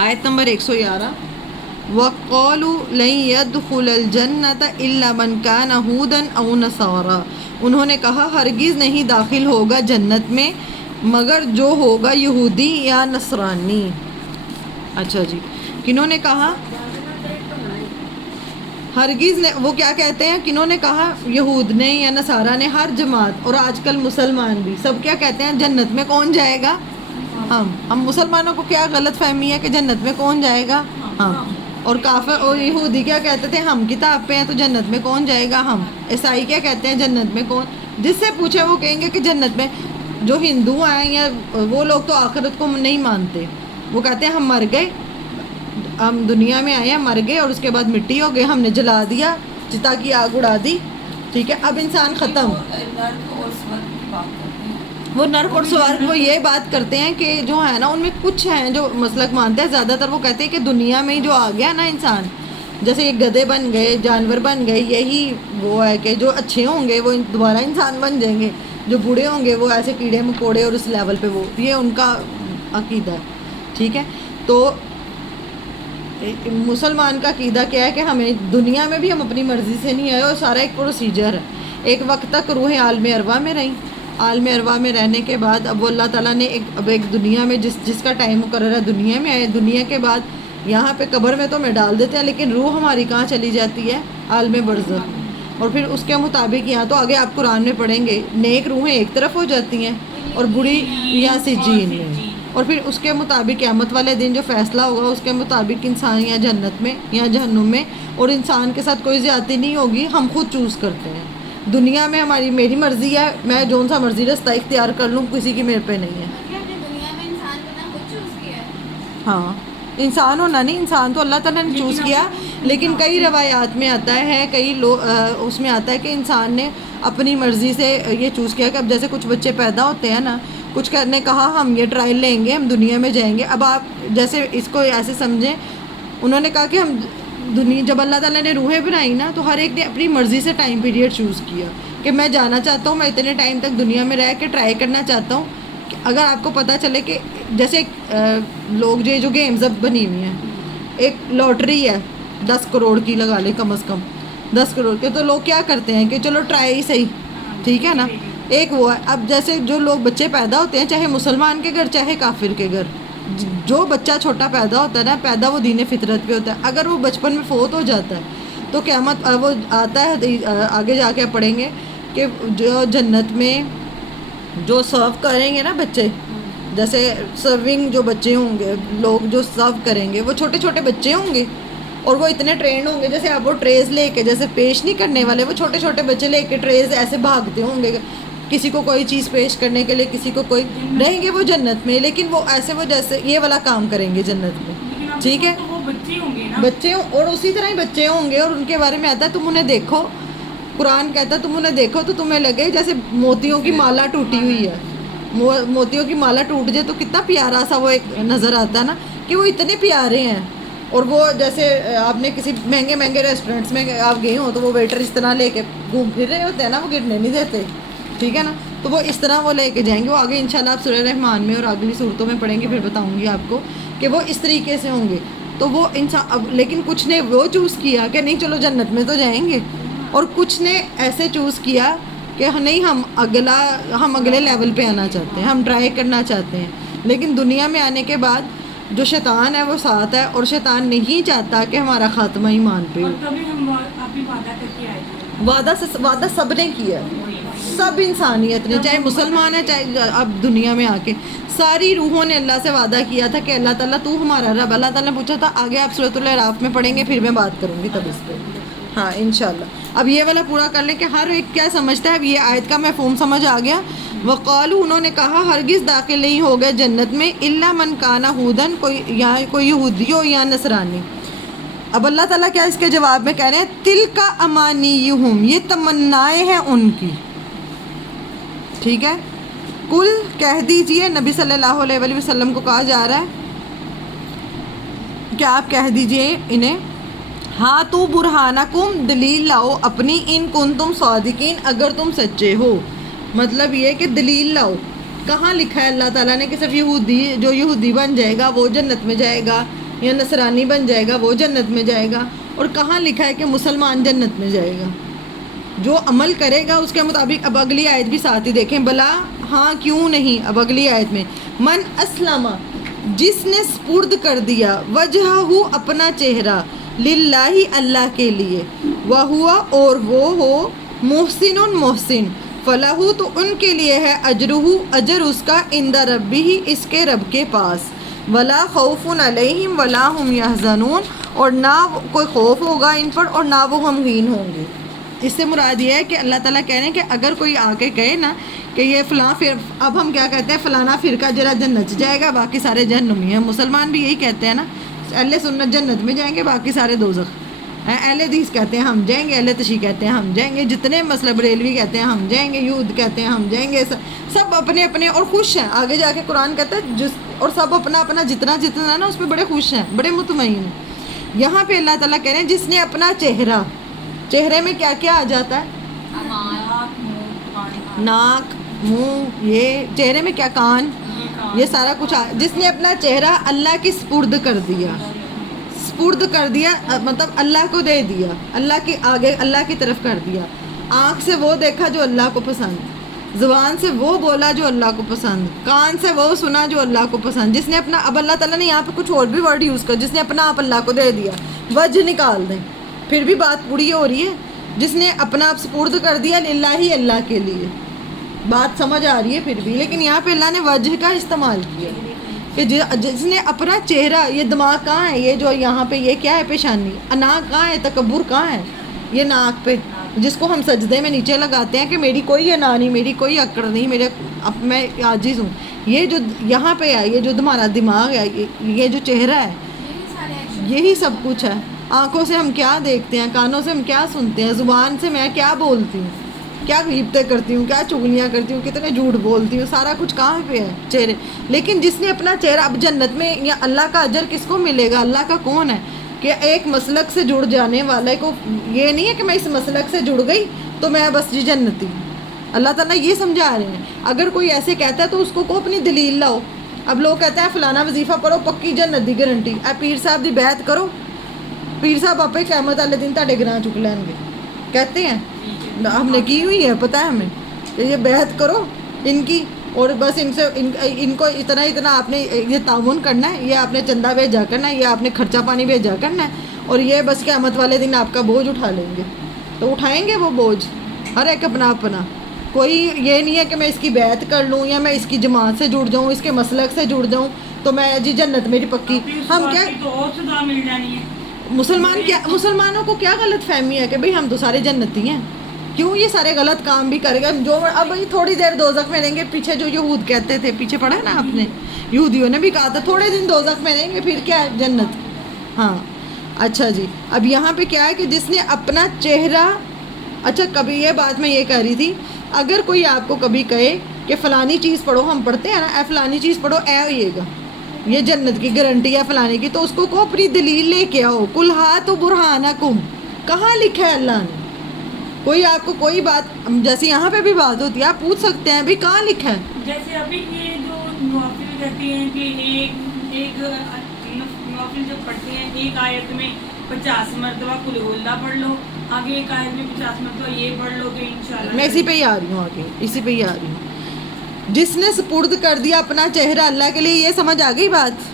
آیت نمبر 111 وَقَالُوا لَن يَدْخُلَ الْجَنَّةَ إِلَّا مَنْ كَانَ هُودًا أَوْ نَصَارَىٰ، انہوں نے کہا ہرگز نہیں داخل ہوگا جنت میں مگر جو ہوگا یہودی یا نصرانی۔ اچھا جی، کنہوں نے کہا ہرگز نے، وہ کیا کہتے ہیں، کنہوں نے کہا، یہود نے یا نصارہ نے، ہر جماعت اور آج کل مسلمان بھی سب کیا کہتے ہیں جنت میں کون جائے گا؟ ہم مسلمانوں کو کیا غلط فہمی ہے کہ جنت میں کون جائے گا؟ ہم۔ اور کافر اور یہودی کیا کہتے تھے، ہم کتاب پہ ہیں تو جنت میں کون جائے گا؟ ہم۔ عیسائی کیا کہتے ہیں، جنت میں کون، جس سے پوچھے وہ کہیں گے کہ جنت میں۔ جو ہندو ہیں یا وہ لوگ تو آخرت کو نہیں مانتے، وہ کہتے ہیں ہم مر گئے، ہم دنیا میں آئے ہیں، مر گئے اور اس کے بعد مٹی ہو گئے، ہم نے جلا دیا، چتا کی آگ اڑا دی، ٹھیک ہے، اب انسان ختم۔ وہ نرک اور سورگ وہ یہ بات کرتے ہیں کہ جو ہے نا، ان میں کچھ ہیں جو مسلک مانتے ہیں، زیادہ تر وہ کہتے ہیں کہ دنیا میں جو آ گیا نا انسان، جیسے یہ گدھے بن گئے، جانور بن گئے، یہی وہ ہے کہ جو اچھے ہوں گے وہ دوبارہ انسان بن جائیں گے، جو بوڑھے ہوں گے وہ ایسے کیڑے مکوڑے اور اس لیول پہ، وہ یہ ان کا عقیدہ ہے، ٹھیک ہے۔ تو مسلمان کا عقیدہ کیا ہے کہ ہمیں دنیا میں بھی ہم اپنی مرضی سے نہیں آئے، اور سارا ایک پروسیجر ہے۔ ایک وقت تک روح عالم ارواح میں رہیں، عالم ارواح میں رہنے کے بعد اب وہ اللہ تعالیٰ نے ایک دنیا میں جس کا ٹائم مقرر ہے دنیا میں آئے، دنیا کے بعد یہاں پہ قبر میں تو ہمیں ڈال دیتے ہیں، لیکن روح ہماری کہاں چلی جاتی ہے؟ عالم برزخ، اور پھر اس کے مطابق یہاں تو آگے آپ قرآن میں پڑھیں گے، نیک روحیں ایک طرف ہو جاتی ہیں اور بری یا سجین میں، اور پھر اس کے مطابق قیامت والے دن جو فیصلہ ہوگا اس کے مطابق انسان یا جنت میں یا جہنم میں، اور انسان کے ساتھ کوئی زیادتی نہیں ہوگی، ہم خود چوز کرتے ہیں۔ دنیا میں میری مرضی ہے، میں جون سا مرضی رستہ اختیار کر لوں، کسی کی میرے پہ نہیں ہے۔ دنیا میں انسان بنا خود چوز کیا ہے۔ ہاں، انسان ہونا نہیں، انسان تو اللہ تعالیٰ نے چوز کیا، لیکن کئی روایات میں آتا ہے، کئی اس میں آتا ہے کہ انسان نے اپنی مرضی سے یہ چوز کیا کہ اب جیسے کچھ بچے پیدا ہوتے ہیں نا، کچھ نے کہا ہم یہ ٹرائل لیں گے، ہم دنیا میں جائیں گے۔ اب آپ جیسے اس کو ایسے سمجھیں، انہوں نے کہا کہ ہم جب اللہ تعالیٰ نے روحیں بنائی نا تو ہر ایک نے اپنی مرضی سے ٹائم پیریڈ چوز کیا کہ میں جانا چاہتا ہوں، میں اتنے ٹائم تک دنیا میں رہ کے ٹرائی کرنا چاہتا ہوں۔ اگر آپ کو پتہ چلے کہ جیسے لوگ جو گیمز اب بنی ہوئی ہیں، ایک لاٹری ہے 10 کروڑ کی، لگا لیں کم از کم 10 کروڑ کے، تو لوگ کیا کرتے ہیں کہ چلو ٹرائی ہی صحیح، ٹھیک ہے نا، ایک وہ ہے۔ اب جیسے جو لوگ بچے پیدا ہوتے ہیں، چاہے مسلمان کے گھر چاہے کافر کے گھر، جو بچہ چھوٹا پیدا ہوتا ہے نا، پیدا وہ دین فطرت پہ ہوتا ہے، اگر وہ بچپن میں فوت ہو جاتا ہے تو قیامت وہ آتا ہے، آگے جا کے پڑھیں گے کہ جو جنت میں جو سرو کریں گے نا بچے، جیسے سرونگ جو بچے ہوں گے، لوگ جو سرو کریں گے وہ چھوٹے چھوٹے بچے ہوں گے، اور وہ اتنے ٹرینڈ ہوں گے، جیسے آپ وہ ٹریز لے کے جیسے پیش نہیں کرنے والے، وہ چھوٹے چھوٹے بچے لے کے ٹریز ایسے بھاگتے ہوں گے، کسی کو کوئی چیز پیش کرنے کے لیے، کسی کو کوئی، رہیں گے وہ جنت میں، لیکن وہ ایسے وہ جیسے یہ والا کام کریں گے جنت میں، ٹھیک ہے، بچے ہوں، اور اسی طرح ہی بچے ہوں گے، اور ان کے بارے میں آتا ہے تم انہیں دیکھو، قرآن کہتا ہے تم انہیں دیکھو تو تمہیں لگے جیسے موتیوں کی مالا ٹوٹی ہوئی ہے، موتیوں کی مالا ٹوٹ جائے تو کتنا پیارا سا وہ ایک نظر آتا ہے نا، کہ وہ اتنے پیارے ہیں، اور وہ جیسے آپ نے کسی مہنگے مہنگے ریسٹورینٹس میں آپ گئے ہوں تو وہ ویٹر اس طرح لے کے گھوم پھر رہے ہوتے ہیں نا، وہ گرنے نہیں دیتے، ٹھیک ہے نا، تو وہ اس طرح وہ لے کے جائیں گے، وہ آگے انشاءاللہ آپ سورہ رحمان میں اور اگلی صورتوں میں پڑھیں گے، پھر بتاؤں گی آپ کو کہ وہ اس طریقے سے ہوں گے۔ تو وہ انسان اب، لیکن کچھ نے وہ چوز کیا کہ نہیں چلو جنت میں تو جائیں گے، اور کچھ نے ایسے چوز کیا کہ نہیں ہم اگلے لیول پہ آنا چاہتے ہیں، ہم ٹرائی کرنا چاہتے ہیں، لیکن دنیا میں آنے کے بعد جو شیطان ہے وہ ساتھ ہے، اور شیطان نہیں چاہتا کہ ہمارا خاتمہ ایمان پہ ہو۔ وعدہ سب نے کیا، سب انسانیت نے، چاہے مسلمان ہے چاہے اب دنیا میں آ کے ساری روحوں نے اللہ سے وعدہ کیا تھا کہ اللہ تعالیٰ تو ہمارا رب۔ اللہ تعالیٰ نے پوچھا تھا، آگے آپ سورۃ الاعراف میں پڑھیں گے، پھر میں بات کروں گی تب اس پہ، ہاں انشاءاللہ۔ اب یہ والا پورا کر لیں کہ ہر ایک کیا سمجھتا ہے، اب یہ آیت کا مفہوم سمجھ آ گیا۔ وقالو، انہوں نے کہا ہرگز داخل نہیں ہوگا جنت میں، الا من کان ہودن، کوئی یہودی ہو یا نصرانی۔ اب اللہ تعالیٰ کیا اس کے جواب میں کہہ رہے ہیں، تلک امانیہم، یہ تمنائیں ہیں ان کی، ٹھیک ہے۔ کل کہہ دیجئے، نبی صلی اللہ علیہ وآلہ وسلم کو کہا جا رہا ہے کہ آپ کہہ دیجئے انہیں، ہاں تو برہانکم، دلیل لاؤ اپنی، ان کنتم صادقین، اگر تم سچے ہو۔ مطلب یہ کہ دلیل لاؤ، کہاں لکھا ہے اللہ تعالیٰ نے کہ صرف جو یہودی بن جائے گا وہ جنت میں جائے گا، یا نصرانی بن جائے گا وہ جنت میں جائے گا، اور کہاں لکھا ہے کہ مسلمان جنت میں جائے گا؟ جو عمل کرے گا اس کے مطابق. اب اگلی آیت بھی ساتھ ہی دیکھیں. بلا ہاں کیوں نہیں. اب اگلی آیت میں من اسلم، جس نے سپرد کر دیا، وجہہ اپنا چہرہ، للہ اللہ کے لیے، وہوا اور وہ ہو محسن محسن، فلہ تو ان کے لیے ہے اجرہ اجر اس کا، عند ربہ اس کے رب کے پاس، ولا خوف علیہم ولا ہم یحزنون، اور نہ کوئی خوف ہوگا ان پر اور نہ وہ غمگین ہوں گے. اس سے مراد یہ ہے کہ اللہ تعالیٰ کہہ رہے ہیں کہ اگر کوئی آ کے کہے نا کہ یہ فلاں اب ہم کیا کہتے ہیں فلانا فرقہ جرا جنت جائے گا باقی سارے جہنمی ہیں. مسلمان بھی یہی کہتے ہیں نا، اہل سنت جنت میں جائیں گے باقی سارے دوزخ. اہل حدیث کہتے ہیں ہم جائیں گے، اہل تشیع کہتے ہیں ہم جائیں گے، جتنے مسلب بریلوی کہتے ہیں ہم جائیں گے، یہود کہتے ہیں ہم جائیں گے، سب اپنے اپنے اور خوش ہیں. آگے جا کے قرآن کہتا ہے اور سب اپنا اپنا جتنا ہے نا اس پہ بڑے خوش ہیں، بڑے مطمئن ہیں. یہاں پہ اللہ تعالیٰ کہہ رہے ہیں جس نے اپنا چہرے میں کیا کیا آ جاتا ہے؟ ناک، منہ، یہ چہرے میں کیا، کان، یہ سارا کچھ جس نے اپنا چہرہ اللہ کی سپرد کر دیا. سپرد کر دیا مطلب اللہ کو دے دیا، اللہ کے آگے اللہ کی طرف کر دیا. آنکھ سے وہ دیکھا جو اللہ کو پسند، زبان سے وہ بولا جو اللہ کو پسند، کان سے وہ سنا جو اللہ کو پسند. جس نے اپنا، اب اللہ تعالیٰ نے یہاں پہ کچھ اور بھی ورڈ یوز کر، جس نے اپنا آپ اللہ کو دے دیا، وجہ نکال دیں پھر بھی بات پوری ہو رہی ہے. جس نے اپنا آپ سپرد کر دیا للہ ہی اللہ کے لیے، بات سمجھ آ رہی ہے پھر بھی، لیکن یہاں پہ اللہ نے وجہ کا استعمال کیا کہ جس نے اپنا چہرہ، یہ دماغ کہاں ہے، یہ جو یہاں پہ یہ کیا ہے پیشانی، ناک کہاں ہے، تکبر کہاں ہے، یہ ناک پہ جس کو ہم سجدے میں نیچے لگاتے ہیں کہ میری کوئی انا نہیں، میری کوئی اکڑ نہیں، میں عاجز ہوں. یہ جو یہاں پہ ہے، یہ جو تمہارا دماغ ہے، یہ جو چہرہ ہے، یہی سب کچھ ہے. آنکھوں سے ہم کیا دیکھتے ہیں، کانوں سے ہم کیا سنتے ہیں، زبان سے میں کیا بولتی ہوں، کیا غیبتیں کرتی ہوں، کیا چغلیاں کرتی ہوں، کتنے جھوٹ بولتی ہوں، سارا کچھ کہاں پہ ہے، چہرے. لیکن جس نے اپنا چہرہ، اب جنت میں یا اللہ کا اجر کس کو ملے گا؟ اللہ کا کون ہے کہ ایک مسلک سے جڑ جانے والے کو یہ نہیں ہے کہ میں اس مسلک سے جڑ گئی تو میں بس جی جنتی. اللہ تعالیٰ یہ سمجھا رہے ہیں. اگر کوئی ایسے کہتا ہے تو اس کو اپنی دلیل لاؤ. اب لوگ کہتے ہیں فلانا وظیفہ پڑھو پکی جنت دی گارنٹی، اے پیر صاحب دی بیعت کرو، پیر صاحب آپ قیامت والے دن تاڑے گراں چک لیں گے، کہتے ہیں. ہم نے کی ہوئی ہے، پتہ ہے ہمیں کہ یہ بیعت کرو ان کی، اور بس ان کو اتنا آپ نے یہ تعاون کرنا ہے، یہ آپ نے چندہ بھیجا کرنا ہے، یہ آپ نے خرچہ پانی بھیجا کرنا ہے، اور یہ بس قیامت والے دن آپ کا بوجھ اٹھا لیں گے. تو اٹھائیں گے وہ بوجھ، ہر ایک اپنا اپنا. کوئی یہ نہیں ہے کہ میں اس کی بیعت کر لوں یا میں اس کی جماعت سے جڑ جاؤں، اس کے مسلک سے جڑ جاؤں تو میں جی جنت میری پکی. ہم کیا مسلمانوں کو کیا غلط فہمی ہے کہ بھئی ہم تو سارے جنتی ہیں، کیوں یہ سارے غلط کام بھی کرے گا. جو اب تھوڑی دیر دوزخ میں رہیں گے، پیچھے جو یہود کہتے تھے، پیچھے پڑھا ہے نا آپ نے، یہودیوں نے بھی کہا تھا تھوڑے دن دوزخ میں رہیں گے پھر کیا ہے جنت. ہاں اچھا جی. اب یہاں پہ کیا ہے کہ جس نے اپنا چہرہ، اچھا کبھی یہ بات میں یہ کہہ رہی تھی، اگر کوئی آپ کو کبھی کہے کہ فلانی چیز پڑھو، ہم پڑھتے ہیں نا، اے فلانی چیز پڑھو، اے ہوئیے گا یہ جنت کی گارنٹی ہے فلانے کی، تو اس کو اپنی دلیل لے کے آؤ. کل ہاتھ برہانکم، کہاں لکھا ہے اللہ نے؟ کوئی آپ کو کوئی بات، جیسے یہاں پہ بھی بات ہوتی ہے، آپ پوچھ سکتے ہیں بھی کہاں لکھا ہے. جیسے ابھی یہ جو نوافل کہتے ہیں کہ ایک نوافل جب پڑھتے ہیں ایک آیت میں 50 مرتبہ قل ہو اللہ پڑھ لو، آگے ایک آیت میں 50 مرتبہ یہ پڑھ لو کہ انشاءاللہ. میں اسی پہ ہی آ رہی ہوں، آگے اسی پہ ہی آ رہی ہوں. جس نے سپرد کر دیا اپنا چہرہ اللہ کے لیے، یہ سمجھ آ گئی بات؟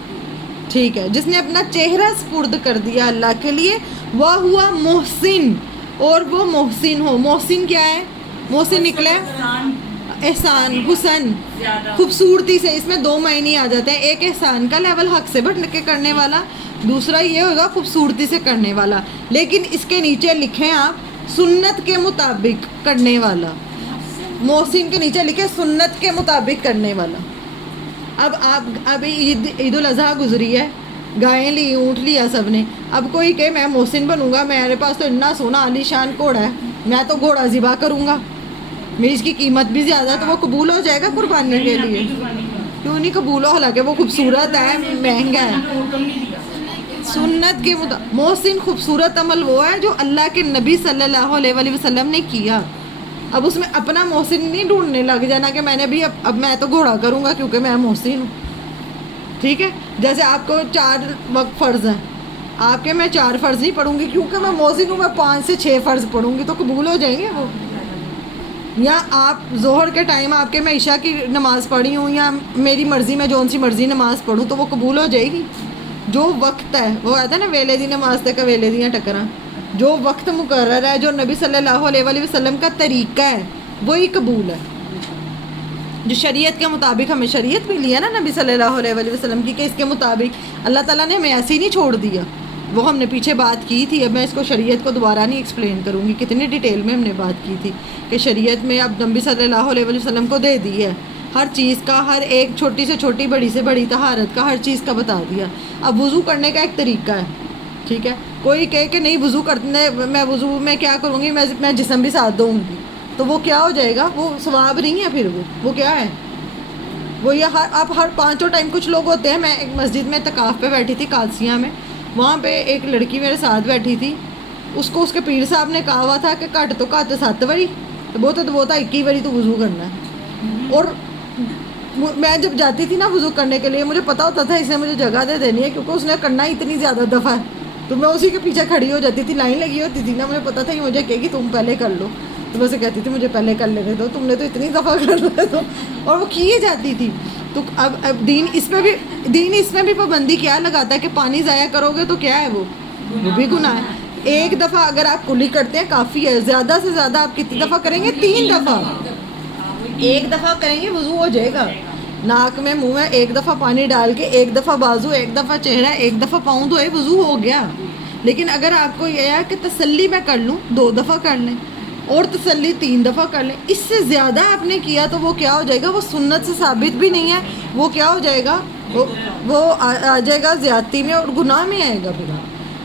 ٹھیک ہے. جس نے اپنا چہرہ سپرد کر دیا اللہ کے لیے، وہ ہوا محسن، اور وہ محسن ہو. محسن کیا ہے؟ محسن نکلا ہے احسان، حسن، خوبصورتی سے. اس میں دو معنی آ جاتے ہیں، ایک احسان کا لیول حق سے بڑھ کے کرنے والا، دوسرا یہ ہوگا خوبصورتی سے کرنے والا. لیکن اس کے نیچے لکھیں آپ سنت کے مطابق کرنے والا. محسن کے نیچے لکھے سنت کے مطابق کرنے والا. اب عید الاضحیٰ گزری ہے، گائیں لی، اونٹ لیا سب نے. اب کوئی کہ میں محسن بنوں گا، میرے پاس تو اتنا سونا عالی شان گھوڑا ہے، میں تو گھوڑا ذبح کروں گا، میری اس کی قیمت بھی زیادہ ہے، تو وہ قبول ہو جائے گا قربانی کے لیے؟ کیوں نہیں قبول ہو؟ حالانکہ وہ خوبصورت ہے، مہنگا ہے. سنت کے محسن خوبصورت عمل وہ ہے جو اللہ کے نبی صلی اللہ علیہ وآلہ وسلم نے کیا. اب اس میں اپنا محسن نہیں ڈھونڈنے لگ جانا کہ میں نے بھی اب میں تو گھوڑا کروں گا کیونکہ میں محسن ہوں. ٹھیک ہے. جیسے آپ کو 4 وقت فرض ہیں، آپ کے میں 4 فرض نہیں پڑھوں گی کیونکہ میں مؤذن ہوں، میں 5 سے 6 فرض پڑھوں گی تو قبول ہو جائیں گے وہ. یا آپ ظہر کے ٹائم آپ کے میں عشاء کی نماز پڑھی ہوں یا میری مرضی میں جون سی مرضی نماز پڑھوں تو وہ قبول ہو جائے گی. جو وقت ہے وہ آتا ہے نا ویلے دی نماز تے ویلے دیاں ٹکراں، جو وقت مقرر ہے، جو نبی صلی اللہ علیہ وآلہ وسلم کا طریقہ ہے وہی قبول ہے. جو شریعت کے مطابق ہمیں شریعت ملی ہے نا نبی صلی اللہ علیہ وآلہ وسلم کی کہ اس کے مطابق اللہ تعالیٰ نے ہمیں ایسے ہی نہیں چھوڑ دیا. وہ ہم نے پیچھے بات کی تھی، اب میں اس کو شریعت کو دوبارہ نہیں ایکسپلین کروں گی، کتنی ڈیٹیل میں ہم نے بات کی تھی کہ شریعت میں اب نبی صلی اللہ علیہ وآلہ وسلم کو دے دی ہے ہر چیز کا، ہر ایک چھوٹی سے چھوٹی بڑی سے بڑی طہارت کا ہر چیز کا بتا دیا. اب وضو کرنے کا ایک طریقہ ہے، ٹھیک ہے. کوئی کہے کہ نہیں وضو کرنے میں وضو میں کیا کروں گی، میں جسم بھی ساتھ دوں گی تو وہ کیا ہو جائے گا، وہ ثواب نہیں ہے. پھر وہ کیا ہے، وہ یہ آپ ہر 5 ٹائم کچھ لوگ ہوتے ہیں. میں ایک مسجد میں اعتکاف پہ بیٹھی تھی قادسیہ میں، وہاں پہ ایک لڑکی میرے ساتھ بیٹھی تھی، اس کو اس کے پیر صاحب نے کہا ہوا تھا کہ کٹ تو 7 باری تو وہ تھا 21 باری تو وضو کرنا ہے. اور میں جب جاتی تھی نا وضو کرنے کے لیے مجھے پتا ہوتا تھا اس نے مجھے جگہ دے دینی ہے کیونکہ اس نے کرنا اتنی زیادہ دفعہ ہے تو میں اسی کے پیچھے کھڑی ہو جاتی تھی. لائن لگی ہوتی تھی نا، مجھے پتا تھا کہ مجھے کہے گی تم پہلے کر لو، تو میں سے کہتی تھی مجھے پہلے کر لینے دو، تم نے تو اتنی دفعہ کر لیا تو، اور وہ کیے جاتی تھی. تو اب دین اس میں بھی پابندی کیا لگاتا ہے کہ پانی ضائع کرو گے تو کیا ہے وہ بھی گناہ ہے. ایک دفعہ اگر آپ کلی کرتے ہیں کافی ہے، زیادہ سے زیادہ آپ کتنی دفعہ کریں گے؟ 3 دفعہ. ایک دفعہ کریں گے وضو ہو جائے گا. ناک میں منہ میں 1 دفعہ پانی ڈال کے، 1 دفعہ بازو، 1 دفعہ چہرہ، 1 دفعہ پاؤں دھوئے، وضو ہو گیا. لیکن اگر آپ کو یہ ہے کہ تسلی میں کر لوں 2 دفعہ کر لیں اور تسلی 3 دفعہ کر لیں، اس سے زیادہ آپ نے کیا تو وہ کیا ہو جائے گا، وہ سنت سے ثابت بھی نہیں ہے، وہ کیا ہو جائے گا، وہ آ جائے گا زیادتی میں اور گناہ میں آئے گا. پھر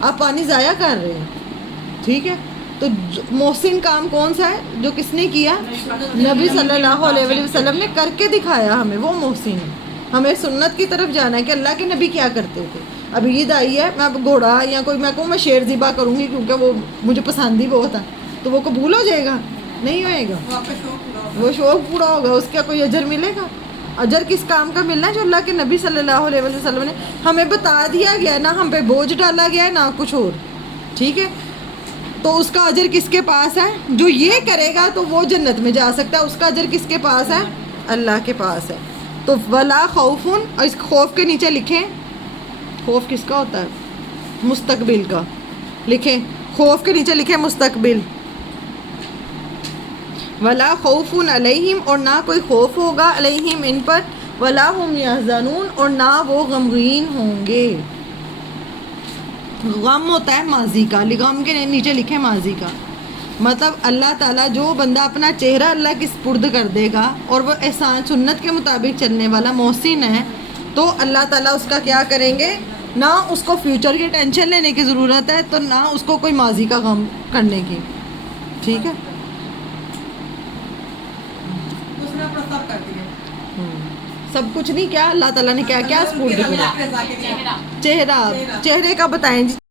آپ پانی ضائع کر رہے ہیں، ٹھیک ہے. تو محسن کام کون سا ہے جو کس نے کیا؟ نبی صلی اللہ علیہ وآلہ وسلم نے کر کے دکھایا ہمیں، وہ محسن ہے. ہمیں سنت کی طرف جانا ہے کہ اللہ کے نبی کیا کرتے تھے. اب عید آئی ہے، میں اب گھوڑا یا کوئی میں کہوں میں شیر ذبح کروں گی کیونکہ وہ مجھے پسند ہی بہت ہے تو وہ قبول ہو جائے گا؟ نہیں ہوئے گا. وہ شوق پورا ہوگا، اس کا کوئی اجر ملے گا؟ اجر کس کام کا ملنا ہے؟ جو اللہ کے نبی صلی اللہ علیہ وآلہ وسلم نے ہمیں بتا دیا گیا، نہ ہم پہ بوجھ ڈالا گیا ہے نہ کچھ اور، ٹھیک ہے. تو اس کا اجر کس کے پاس ہے؟ جو یہ کرے گا تو وہ جنت میں جا سکتا ہے. اس کا اجر کس کے پاس ہے؟ اللہ کے پاس ہے. تو ولا خوف، اور اس خوف کے نیچے لکھیں، خوف کس کا ہوتا ہے؟ مستقبل کا. لکھیں خوف کے نیچے لکھیں مستقبل. ولا خوف علیہم، اور نہ کوئی خوف ہوگا، علیہم ان پر، ولا ہم یحزنون، اور نہ وہ غمگین ہوں گے. غم ہوتا ہے ماضی کا، غم کے نیچے لکھیں ماضی کا. مطلب اللہ تعالیٰ جو بندہ اپنا چہرہ اللہ کے سپرد کر دے گا اور وہ احسان سنت کے مطابق چلنے والا محسن ہے تو اللہ تعالیٰ اس کا کیا کریں گے، نہ اس کو فیوچر کی ٹینشن لینے کی ضرورت ہے تو نہ اس کو کوئی ماضی کا غم کرنے کی. ٹھیک ہے. اس نے اپنا سب کر دیا، سب کچھ نہیں کیا اللہ تعالیٰ نے کیا کیا سپورٹ کیا؟ اللہ کی رضا کے لیے. چہرہ کا بتائیں جی.